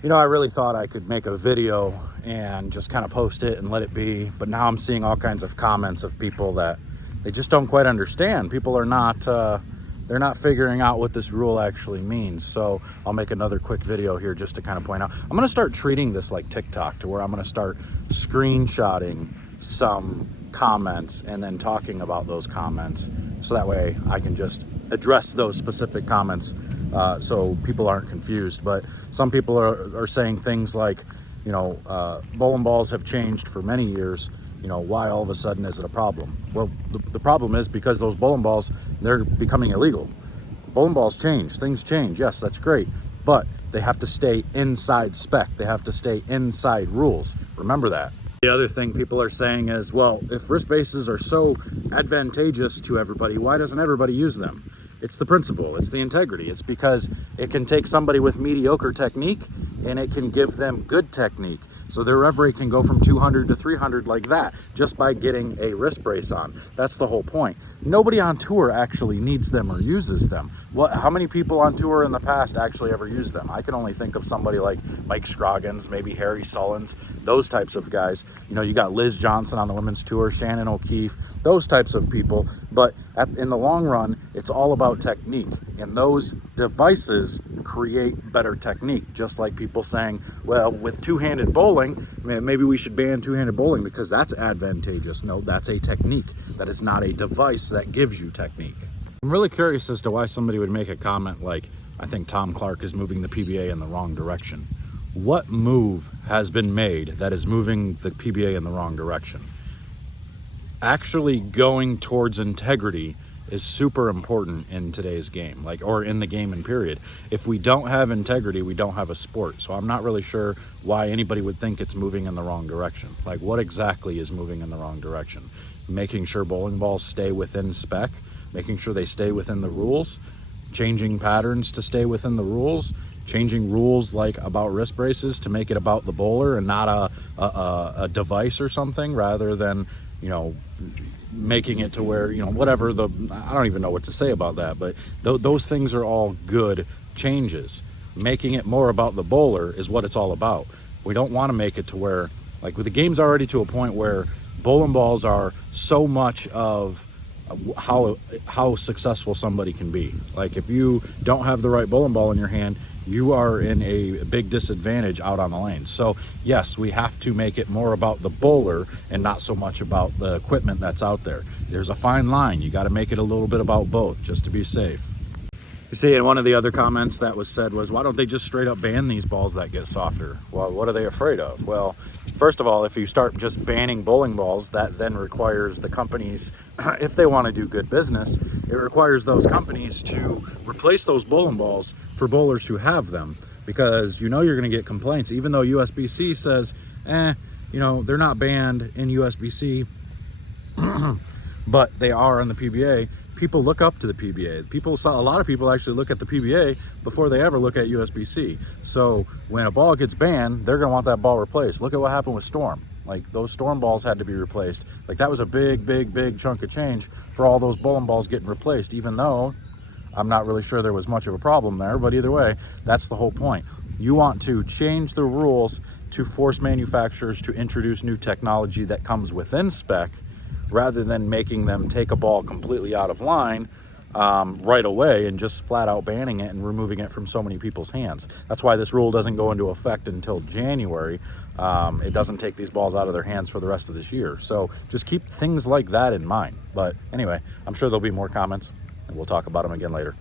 You know, I really thought I could make a video and just kind of post it and let it be, but now I'm seeing all kinds of comments of people that they just don't quite understand. People are not, they're not figuring out what this rule actually means. So I'll make another quick video here just to kind of point out. I'm gonna start treating this like TikTok, to where I'm gonna start screenshotting some comments and then talking about those comments. So that way I can just address those specific comments so people aren't confused. But some people are saying things like, you know, bowling balls have changed for many years. You know, why all of a sudden is it a problem? Well, the problem is because those bowling balls, they're becoming illegal. Bowling balls change, things change. Yes, that's great, but they have to stay inside spec. They have to stay inside rules. Remember that. The other thing people are saying is, well, if wrist bases are so advantageous to everybody, why doesn't everybody use them? It's the principle, it's the integrity. It's because it can take somebody with mediocre technique and it can give them good technique. So their rev rate can go from 200 to 300 like that, just by getting a wrist brace on. That's the whole point. Nobody on tour actually needs them or uses them. How many people on tour in the past actually ever used them? I can only think of somebody like Mike Scroggins, maybe Harry Sullins, those types of guys. You know, you got Liz Johnson on the women's tour, Shannon O'Keefe, those types of people. But in the long run, it's all about technique. And those devices create better technique. Just like people saying, well, with two-handed bowling, maybe we should ban two-handed bowling because that's advantageous. No, that's a technique. That is not a device that gives you technique. I'm really curious as to why somebody would make a comment like, I think Tom Clark is moving the PBA in the wrong direction. What move has been made that is moving the PBA in the wrong direction? Actually going towards integrity is super important in today's game, or in the game in period. If we don't have integrity, we don't have a sport. So I'm not really sure why anybody would think it's moving in the wrong direction. Like, what exactly is moving in the wrong direction? Making sure bowling balls stay within spec, making sure they stay within the rules, changing patterns to stay within the rules, changing rules like about wrist braces to make it about the bowler and not a device or something, rather than, you know, making it to where, you know, whatever I don't even know what to say about that, but those things are all good changes. Making it more about the bowler is what it's all about. We don't want to make it to where, like, the game's already to a point where bowling balls are so much of how successful somebody can be. Like, if you don't have the right bowling ball in your hand, you are in a big disadvantage out on the lane. So yes, we have to make it more about the bowler and not so much about the equipment that's out there. There's a fine line. You got to make it a little bit about both, just to be safe. You see, in one of the other comments that was said was, why don't they just straight up ban these balls that get softer? Well, what are they afraid of? Well, first of all, if you start just banning bowling balls, that then requires the companies, if they want to do good business, it requires those companies to replace those bowling balls for bowlers who have them. Because you know you're going to get complaints, even though USBC says, you know, they're not banned in USBC, but they are on the PBA. People look up to the PBA. A lot of people actually look at the PBA before they ever look at USBC. So when a ball gets banned, they're going to want that ball replaced. Look at what happened with Storm. Like, those Storm balls had to be replaced. Like, that was a big chunk of change for all those bowling balls getting replaced, even though I'm not really sure there was much of a problem there. But either way, that's the whole point. You want to change the rules to force manufacturers to introduce new technology that comes within spec, rather than making them take a ball completely out of line right away and just flat out banning it and removing it from so many people's hands. That's why this rule doesn't go into effect until January. It doesn't take these balls out of their hands for the rest of this year. So just keep things like that in mind. But anyway, I'm sure there'll be more comments and we'll talk about them again later.